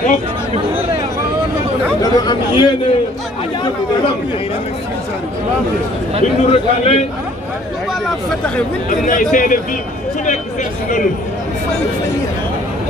foofu dañu am yéene jëpp kanam bi nu recalé am na ay seede fii su nekk seet si nanu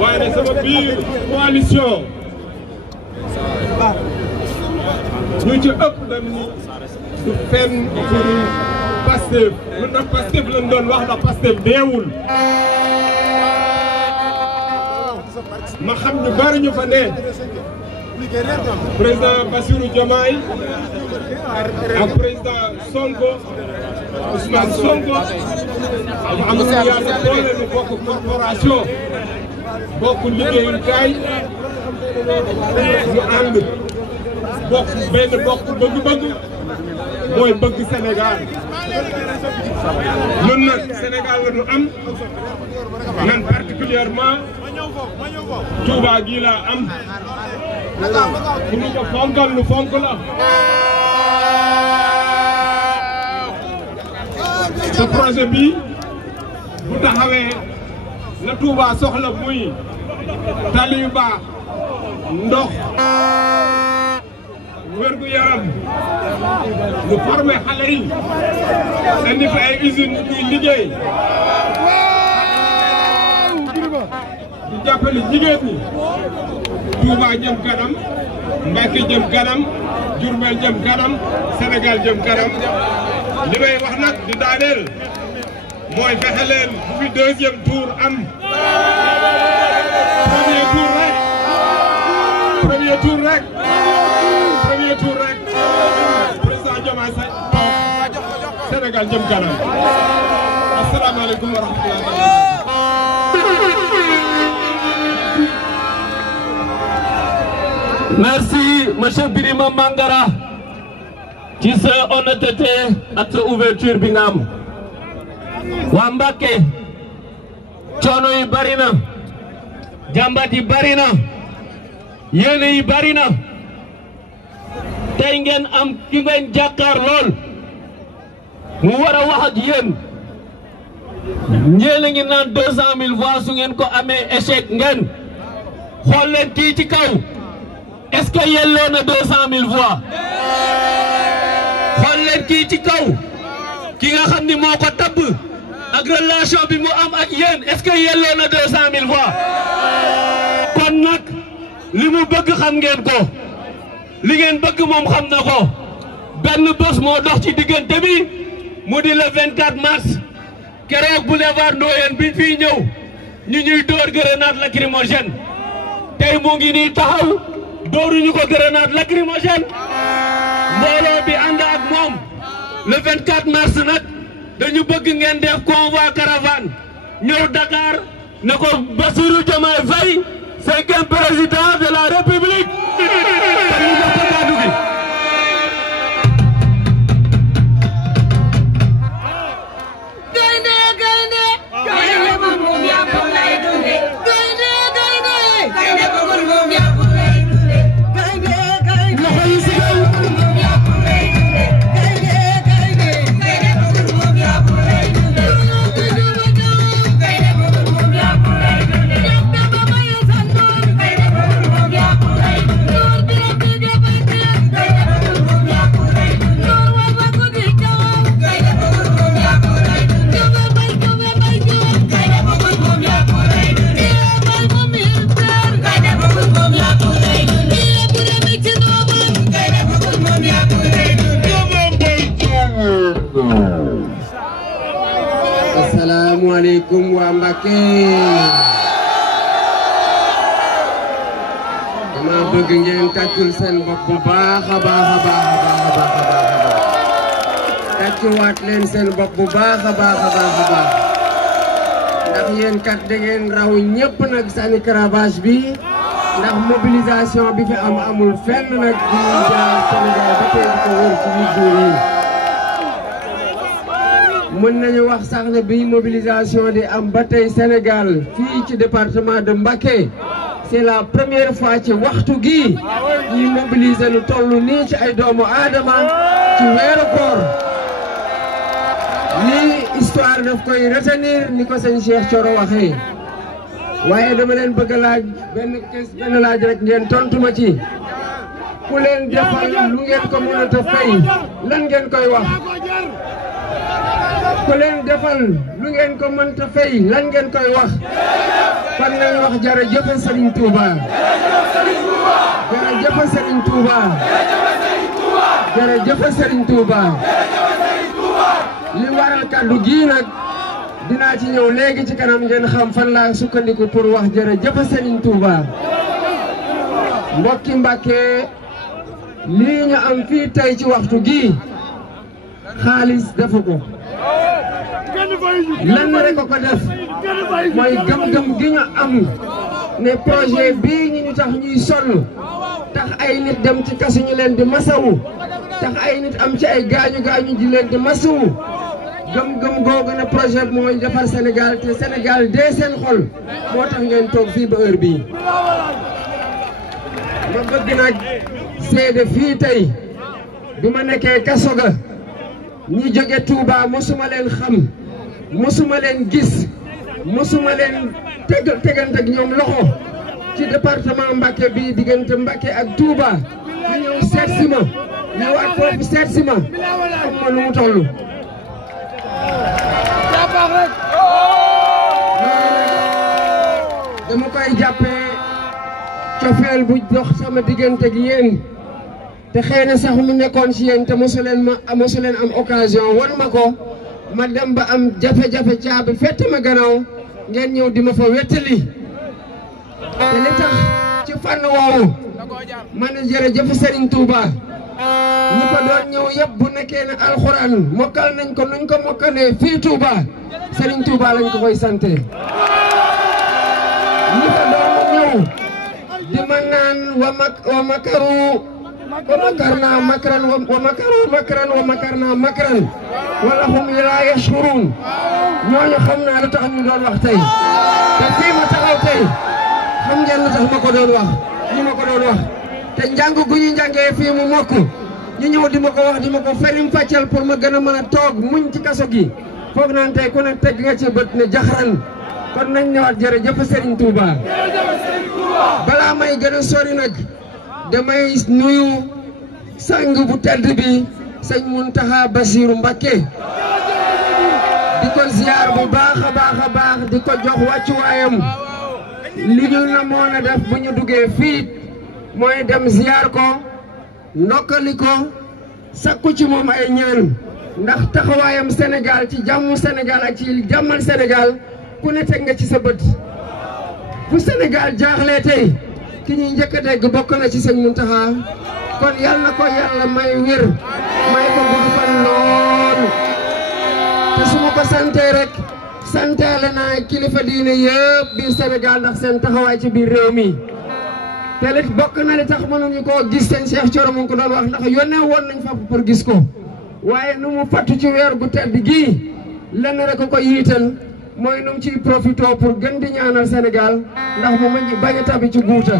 waaye ne sama biir coalition ñu ci ëpp dañ ni du fenn pour Pastef lu ndax Pastef lañ doon wax ndax Pastef deewul ma xam ñu bari ñu fa ne président Bassirou Diomaye ak président Sonko Ousmane Sonko dafa am lu yàlla boole nu bokk corporation bokk liggéeyukaay ñu ànd bokk benn bokk bëgg-bëgg mooy bëgg Sénégal ñun nag Sénégal la ñu am man particulièrement Touba gi laa am ku ñu ko fonkal lu fonk la ce projet bi bu taxawee la Touba soxla muy tali yu baax ndox wérgu yaram ñu former xale yi indi fa ay usine ñuy liggéey di jàppale jigéen ñi Touba jëm kanam Mbacké jëm kanam Diourbel jëm kanam Sénégal jëm kanam li may wax nag di daaneel mooy fexe leen bu fi deuxième tour am premier tour rek président Diomaye Faye Sénégal jëm kanam asalaamaaleykum wa rahmatulah. Merci, monsieur Birima Mangara, ci sa honnêteté ak sa ouverture bi nga am. waa Mbacké coono yi bari na jàmbat yi bari na yéene yi bari na tey ngeen am ki ngeen jàkkaar lool mu war a wax ak yéen ñeena ngi naan 200 000 voix su ngeen ko amee échec ngeen xool leen kii ci kaw est-ce que yelloo na 200 000 voix xool leen kii ci kaw ki nga xam ni moo ko tabb ak relation bi mu am ak yéen est-ce que yelloo na 200 000 voix kon nag li mu bëgg xam ngeen ko li ngeen bëgg moom xam na ko benn bés moo dox ci diggante bi mu di le 24 mars keroog boulevard Ndoyeen bi fii ñëw ñu ñuy dóor grenade lacrymogène tey mu ngi nii taxaw dóoruñu ko grenade lacrymogène mbooloo bi ànd ak moom le 24 mars nag dañu bëgg ngeen def convoi caravane ñëw Dakar ne ko Bassirou Diomaye Faye 5e président de la République kon ñu jox ko kàddu gi. Assalamualaikum wa Mbacké dama bëgg ngeen tàccul seen bopp bu baax a baax tàccuwaat leen seen bopp bu baax a baax ndax yéen kat da ngeen raw ñëpp nag sànni caravage bi ndax mobilisation bi fi amul fenn nag di jaar Sénégal ba tey ko wër ci biir yi mën nañu wax sax ne bi mobilisation di am ba tey Sénégal fii ci département de Mbacké c'est la première fois ci waxtu gi ñuy mobiliser lu toll nii ci ay doomu aadama ci weeru koor lii histoire daf koy retenir ni ko sëñ Cheikh Thioro waxee waaye dama leen bëgg a laaj benn laaj rek ngeen tontu ma ci ku leen defal lu ngeen ko mënut a fay lan ngeen koy wax ku leen defal lu ngeen ko mënta fay lan ngeen koy wax kon nañ wax jërëjëf Serigne Touba jërëjëf Serigne Touba jërëjëf Serigne Touba li waral kaddu gi nag dinaa ci ñëw léegi ci kanam ngeen xam fan laa sukkandiku pour wax jërëjëf Serigne Touba mbokki Mbàkke lii ñu am fii tey ci waxtu gi xaalis defu ko lenn rek ko def mooy gëm-gëm gi ñu am ne projet bii ñu tax ñuy sonn tax ay nit dem ci kasu ñu leen di masawu tax ay nit am ci ay gaañu di leen di masawu gëm-gëm googu ne projet bi mooy defar Sénégal te Sénégal dee seen xol moo tax ngeen toog fii ba heure bii ma bëgg nag seede fii tey bi ma nekkee kaso ga ñi jóge Touba mosuma leen xam mosuma leen gis mosuma leen tegante ak ñoom loxo ci département Mbacké bi diggante Mbacké ak Touba ñu ñëw seet si ma ñëwaat foofu seet si ma xam ma lu mu toll dama koy jàppee cofeel bu dox sama diggante ak yéen te xëy na sax mu nekkoon ci yéen te mosu leen am occasion wan ma ko ma dem ba am jafe-jafe caabi fett ma gannaaw ngeen ñëw di ma fa wettali te li tax ci fànn woowu ma ne jërëjëf Serigne Touba ñi fa doon ñëw yëpp bu nekkee ne alxuraan mokkal nañ ko nuñ ko mokkalee fii Touba Serigne Touba lañ ko koy sante ñi fa doon ñëw di ma naan wa makaru ومكرنا مكرا ومكروا مكرا ومكرنا مكرا ولهم لا يشكرون ñooñu xam naa lu tax ñu doon wax tey te fii ma taxaw tey xam ngeen lu tax ma ko doon wax ñu ma ko doon wax te njàng gu ñu njàngee fii mu mokk ñu ñëw di ma ko wax di ma ko ferim fàccal pour ma gën a mën a toog muñ ci kaso gi foog naan tey ku ne teg nga ci bët ne jaxaran kon nañ ñëwaat jërëjëf Serigne Touba balaa may gën a sori nag damay nuyu sang bu tedd bi sëñ Mountakha Bassirou Mbacké di ko ziar bu baax a baax di ko jox wàccuwaayam li ñu namoon a def bu ñu duggee fii mooy dem ziar ko ndokkali ko sakku ci moom ay ñaan ndax taxawaayam Sénégal ci jàmmu Sénégal ak ci jàmmal Sénégal ku ne teg nga ci sa bët fu Sénégal jaaxlee tey ki ñuy njëkk a dégg bokk na ci sëñ Mountakha kon yàlla na ko yàlla may wér may ko gudd fan lool te su ma ko santee rek santaale naa kilifa diine yëpp biir Sénégal ndax seen taxawaay ci biir réew mi te lit bokk na li tax mënuñu koo gis seen Cheikh Thioro mu ngi ko doon wax ndax yónnee woon nañ fa pour gis ko waaye nu mu fattu ci weer gu tedd gii lenn rek ko yiital mooy nu mu ciy profité pour gën di ñaanal Sénégal ndax mu bañ a tabi ci guuta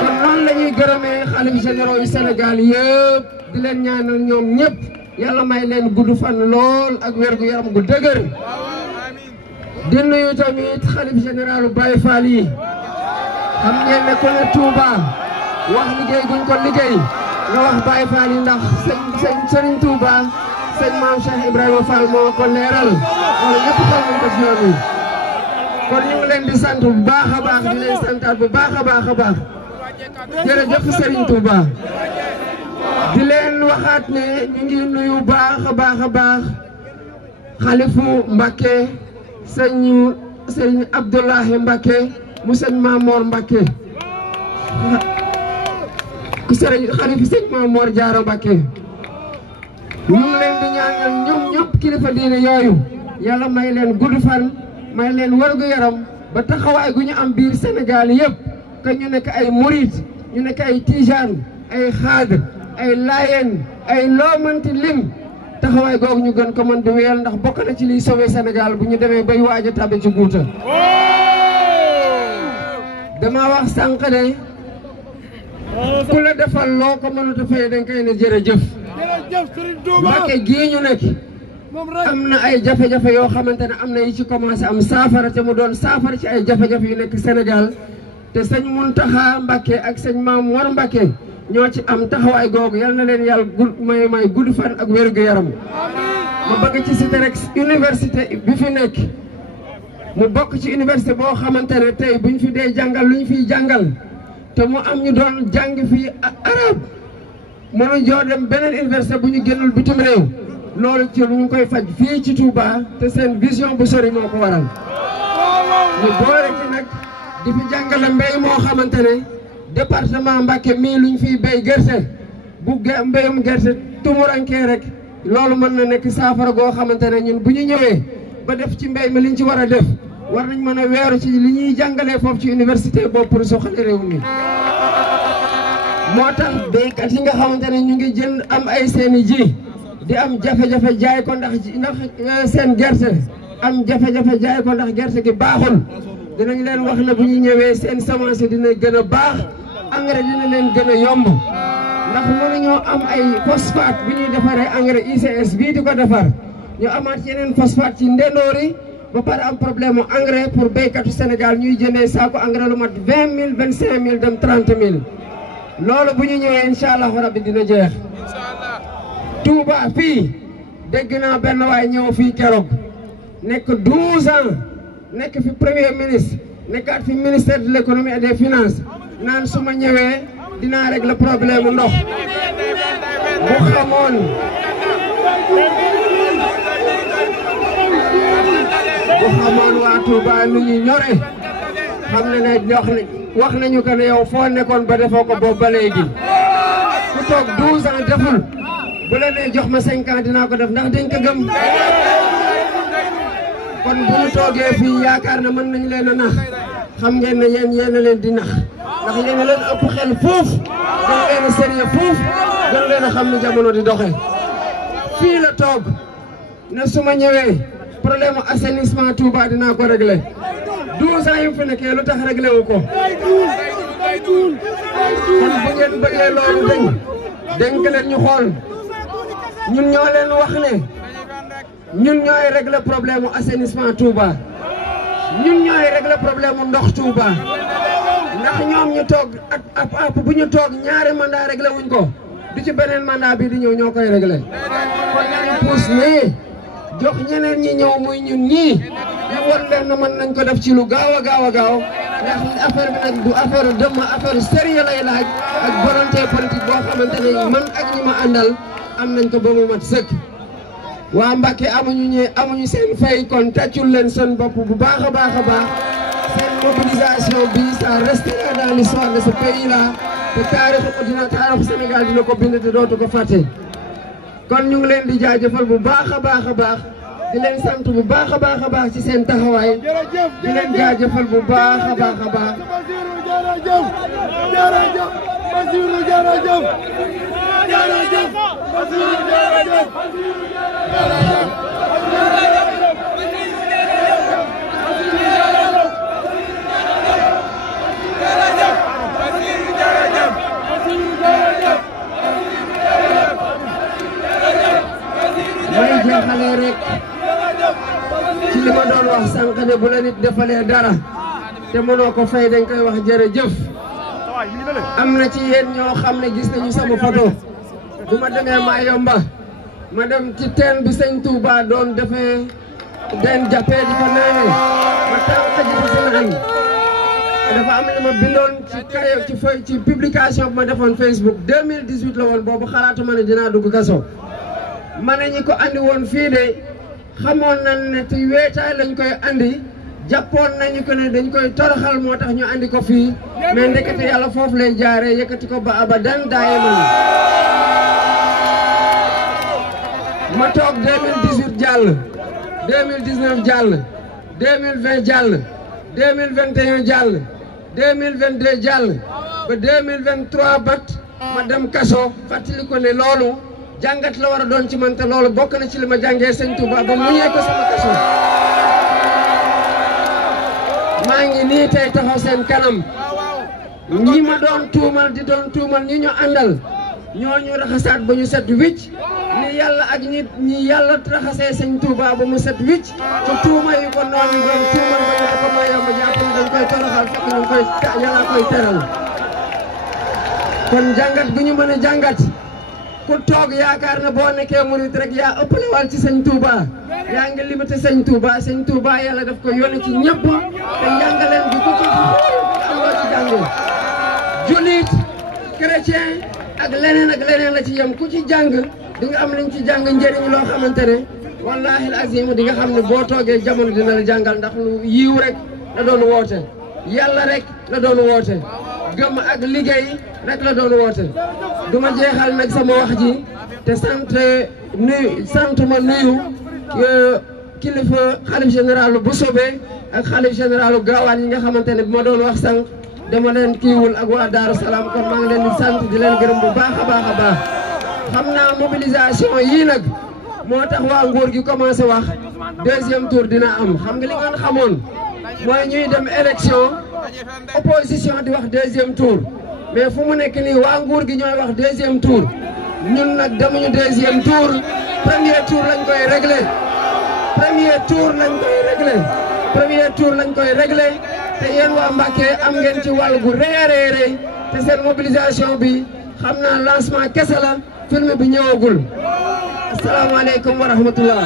kon noonu la ñuy gërëmee xalif généraux yu Sénégal yëpp di leen ñaanal ñoom ñëpp yàlla may leen gudd fan lool ak wér gu yaram gu dëgër di nuyu tamit xalif généralu Baye Fall yi xam ngeen ne ku ne Touba wax liggéey guñ ko liggéey nga wax Baye Fall yi ndax Serigne Touba sëñ Maam Cheikh Ibrahima Fall moo ko leeral wala ñëpp xam nañ ko ci yoon wi kon ñu ngi leen di sant bu baax a baax di leen santaat bu baax a baax jërëjëf Serigne Touba di leen waxaat ne ñu ngi nuyu baax a baax xalifu Mbacké sëñ Abdoulahi Mbacké mu sëñ Mamor Mbacké xalifu sëñ Mamor Diarra Mbacké ñu ngi leen di ñaanal ñoom ñëpp kilifa diine yooyu yàlla may leen gudd fan may leen wërgu yaram ba taxawaay gu ñu am biir Sénégal yëpp que ñu nekk ay murit ñu nekk ay tijaan ay xaadr ay laayeen ay loo mënti lim taxawaay googu ñu gën ko mën di wéyal ndax bokk na ci liy sauver Sénégal bu ñu demee bay waaj a tabe ci guuta dama wax sànq ne ku la defal loo ko mënut a fay danga koy ne jërëjëf Mbacké gii ñu nekk am na ay jafe-jafe yoo xamante ne am na yi ci commencé am saafara te mu doon saafara ci ay jafe-jafe yu nekk Sénégal te sëñ Mountakha Mbacké ak sëñ Mame Mor Mbacké ñoo ci am taxawaay googu yal na leen yàlla may gudd fan ak wér-gu-yaram. ma bëgg ci cité rek université bi fi nekk mu bokk ci université boo xamante ne tey buñ fi dee jàngal lu ñu fiy jàngal te mu am ñu doon jàng fii arab mënu joo dem beneen université bu ñu génnul bitim réew loolu ci lu ñu koy faj fii ci Touba te seen vision bu sori moo ko waral ñu boole ci nag di fi jàngale mbéy moo xamante ne département Mbacké mii lu ñu fiy béy gerte bu mbéyum gerte tumurankee rek loolu mën na nekk saafara goo xamante ne ñun bu ñu ñëwee ba def ci mbéy mi liñ ci war a def war nañ mën a weeru ci li ñuy jàngalee foofu ci université boobu pour soxale réew mi moo tax béykat yi nga xamante ne ñu ngi jënd am ay seeni ji di am jafe-jafe jaay ko ndax seen gerte am jafe-jafe jaay ko ndax gerte gi baaxul dinañ leen wax ne bu ñu ñëwee seen semence dina gën a baax engrais dina leen gën a yomb ndax mënuñoo am ay phosphate bu ñuy defaree engrais ICS bii di ko defar ñu amaat yeneen phosphate ci ndendoori ba pare am problème mu engrais pour béykatu Sénégal ñuy jëndee saako engrais lu mat 20 000 25 000 dem 30 000 loolu bu ñu ñëwee incha allahu rabbi dina jeex. Touba fii dégg naa benn waay ñëw fii keroog nekk 12 ans nekk fi premier ministre nekkaat fi ministère de l'économie et des finances naan su ma ñëwee dinaa régler problème ndox bu xamoon waa Touba nu ñu ñore xam ne wax nañu ko ne yow foo nekkoon ba defoo ko boobu ba léegi ku toog 12 ans deful bu la nee jox ma 5 ans dinaa ko def ndax dañ ko gëm kon bu ñu toogee fii yaakaar na mën nañu leen a nax xam ngeen ne yéen a leen di nax ndax yéen a leen ëpp xel fuuf gën leen a sérieux fuuf gën leen a xam ni jamono di doxe fii la toog ne su ma ñëwee problème assainissement Touba dinaa ko régler 12 ans yu fi nekkee lu tax réglé wu ko kon bu ngeen bëggee loolu dénk leen ñu xool ñun ñoo leen wax ne ñun ñooy régler problème assainissement Touba ñun ñooy régler problème ndox Touba ndax ñoom ñu toog ak bu ñu toog ñaari mandat réglé wuñ ko du ci beneen mandat bi di ñëw ñoo koy réglé kon nañu puus nii jox ñeneen ñi ñëw muy ñun ñii ñu war leen na mën nañ ko def ci lu gaaw a gaaw a gaaw ndax affaire bi nag du affaire dëmm affaire sérieux lay laaj ak volonté politique boo xamante ne man ak ñi ma àndal am nañ ko ba mu mat sëkk waa Mbacké amuñu seen fay kon tàccul leen seen bopp bu baax a baax a baax seen mobilisation bi ça restera dans l'histoire de ce pays là te taarixu Sénégal dina ko bind te dootu ko fàtte kon ñu ngi leen di jaajëfal bu baax a baax a baax di leen sant bu baax a baax a baax ci seen taxawaay di leen jaajëfal bu baax a baax a baax. may jeexalee rek ci li ma doon wax sànq ne bu la nit defalee dara te mënoo ko fay dañ koy wax jërëjëf am na ci yéen ñoo xam ne gis nañu sama photo bu ma demee Mayomba ma dem ci teen bi sëñ Touba doon defee den jàppee di ko naanee ma tànq ji fa seen añ dafa am li ma bindoon ci publication bu ma defoon Facebook 2018 la woon boobu xalaatuma ne dinaa dugg kaso ma ne ñi ko andi woon fii de xamoon nañ ne ci weetaay lañ koy andi jàppoon nañu ko ne dañ koy toroxal moo tax ñu andi ko fii mais ndekete yàlla foofu lay jaaree yëkkati ko ba abadan daaye man ma toog 2018 jàll 2019 jàll 2020 jàll 2021 jàll 2022 jàll ba 2023 bat ma dem kaso fàttali ko ne loolu jàngat la war a doon ci man te loolu bokk na ci li ma jàngee sëñ Touba ba mu ñëwee ko sama kaso maa ngi nii tey taxaw seen kanam ñi ma doon tuumal di doon tuumal ñi ñu àndal ñooñu raxasaat ba ñu set wicc li yàlla ak ñi yàlla raxasee sëñ Touba ba mu set wicc te tuuma yi ko noonu doon tuumal ba ñu ko may yomb jàpp ni dañ koy toroxal fekk ñu koy yàlla koy teral kon jàngat bu ñu mën a jàngat ku toog yaakaar na boo nekkee murit rek yaa ëppale wal ci sëñ Touba yaa ngi limité sëñ Touba yàlla daf ko yónni ci ñëpp te njàngaleen bi ku ci am loo ci jàngee jullit chrétien ak leneen la ci yem ku ci jàng di nga am liñ ci jàng njëriñ loo xamante ne wallahi alazim di nga xam ne boo toogee jamono dina la jàngal ndax lu yiw rek la doon woote yàlla rek la doon woote gëm ak liggéey rek la doon woote du ma jeexal nag sama wax ji te sant ma nuyu kilifa xalif général bu Sobé ak xalif général Gaawaan yi nga xamante ne bi ma doon wax sànq dama leen kiiwul ak waa Daaru Salaam kon maa ngi leen di sant di leen gërëm bu baax a baax xam naa mobilisation yii nag moo tax waa nguur gi commencé wax deuxième tour dina am xam nga li ngeen xamoon mooy ñuy dem élection opposition di wax deuxième tour mais fu mu nekk nii waa nguur gi ñooy wax deuxième tour ñun nag demuñu deuxième tour premier tour lañ koy réglé premier tour lañ koy réglé te yéen waa Mbacké am ngeen ci wàll gu rëy a rëy te seen mobilisation bi xam naa lancement kese la film bi ñëwagul asalaamaaleykum wa rahmatullah